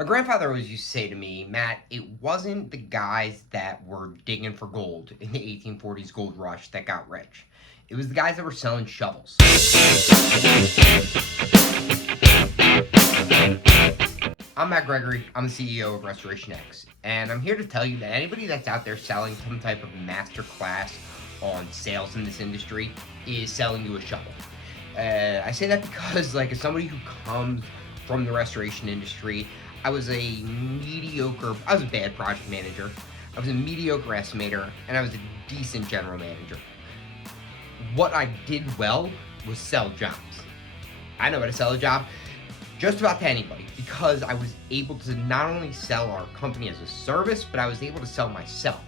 My grandfather always used to say to me, Matt, it wasn't the guys that were digging for gold in the 1840s gold rush that got rich. It was the guys that were selling shovels. I'm Matt Gregory. I'm the CEO of Restoration X, and I'm here to tell you that anybody that's out there selling some type of master class on sales in this industry is selling you a shovel. I say that because, as somebody who comes from the restoration industry, I was a bad project manager, I was a mediocre estimator, and I was a decent general manager. What I did well was sell jobs. I know how to sell a job just about to anybody because I was able to not only sell our company as a service, but I was able to sell myself.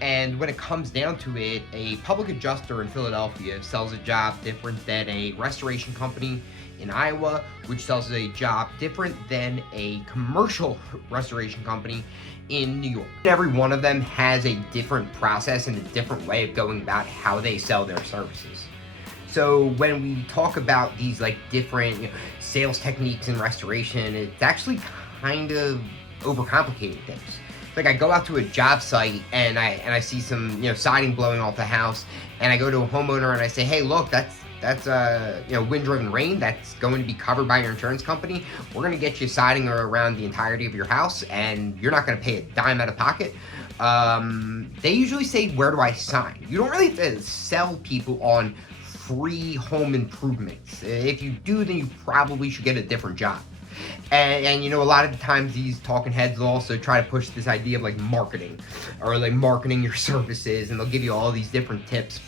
And when it comes down to it, a public adjuster in Philadelphia sells a job different than a restoration company in Iowa, which sells a job different than a commercial restoration company in New York. Every one of them has a different process and a different way of going about how they sell their services. So when we talk about these different sales techniques in restoration, it's actually kind of overcomplicated things. I go out to a job site and I see some siding blowing off the house, and I go to a homeowner and I say, hey, look, that's wind-driven rain that's going to be covered by your insurance company. We're going to get you siding around the entirety of your house, and you're not going to pay a dime out of pocket. They usually say, where do I sign? You don't really have to sell people on free home improvements. If you do, then you probably should get a different job. And a lot of the times these talking heads will also try to push this idea of marketing or marketing your services, and they'll give you all these different tips.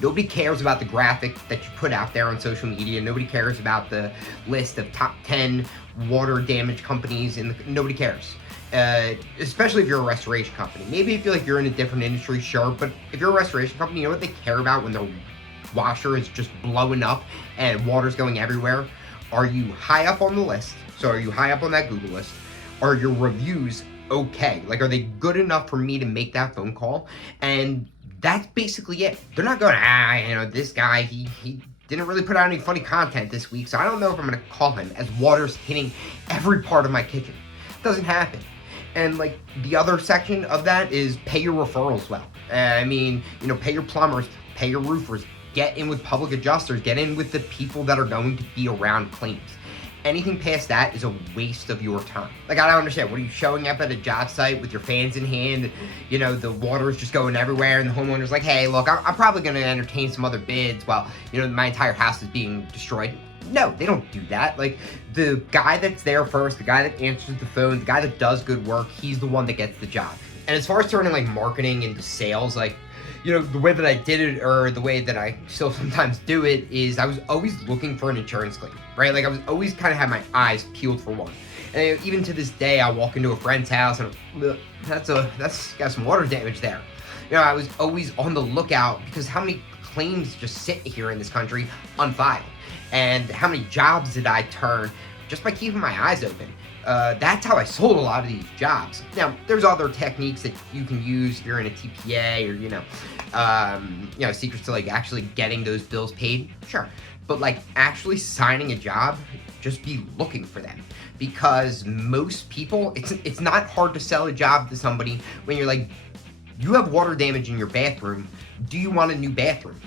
Nobody cares about the graphic that you put out there on social media. Nobody cares about the list of top 10 water damage companies, and nobody cares. Especially if you're a restoration company. Maybe if you're in a different industry, sure, but if you're a restoration company, you know what they care about when their washer is just blowing up and water's going everywhere? Are you high up on the list? So are you high up on that Google list? Are your reviews okay? Are they good enough for me to make that phone call? And that's basically it. They're not going, this guy, he didn't really put out any funny content this week, so I don't know if I'm going to call him as water's hitting every part of my kitchen. It doesn't happen. And the other section of that is pay your referrals well. Pay your plumbers, pay your roofers, get in with public adjusters, get in with the people that are going to be around claims. Anything past that is a waste of your time. I don't understand. What are you showing up at a job site with your fans in hand? The water is just going everywhere, and the homeowner's like, hey, look, I'm probably going to entertain some other bids while, my entire house is being destroyed. No, they don't do that. The guy that's there first, the guy that answers the phone, the guy that does good work, he's the one that gets the job. And as far as turning marketing into sales, the way that I did it, or the way that I still sometimes do it, is I was always looking for an insurance claim, right? I was always kind of had my eyes peeled for one. And even to this day, I walk into a friend's house and that's got some water damage there. I was always on the lookout because how many claims just sit here in this country unfiled? And how many jobs did I turn just by keeping my eyes open? That's how I sold a lot of these jobs. Now, there's other techniques that you can use if you're in a TPA or, secrets to actually getting those bills paid. Sure. But actually signing a job, just be looking for them. Because most people, it's not hard to sell a job to somebody when you're you have water damage in your bathroom. Do you want a new bathroom?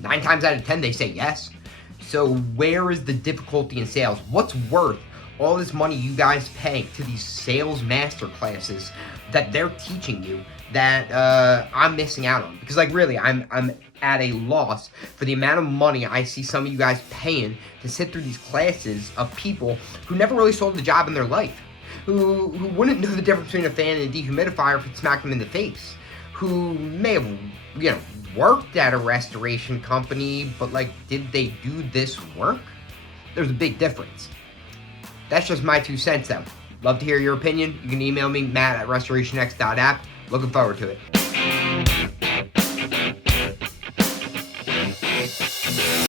9 times out of 10, they say yes. So where is the difficulty in sales? What's worth all this money you guys pay to these sales master classes that they're teaching you that I'm missing out on? Because really, I'm at a loss for the amount of money I see some of you guys paying to sit through these classes of people who never really sold a job in their life, who wouldn't know the difference between a fan and a dehumidifier if it smacked them in the face, who may have worked at a restoration company, but did they do this work? There's a big difference. That's just my 2 cents though. Love to hear your opinion. You can email me, Matt@restorationx.app. Looking forward to it.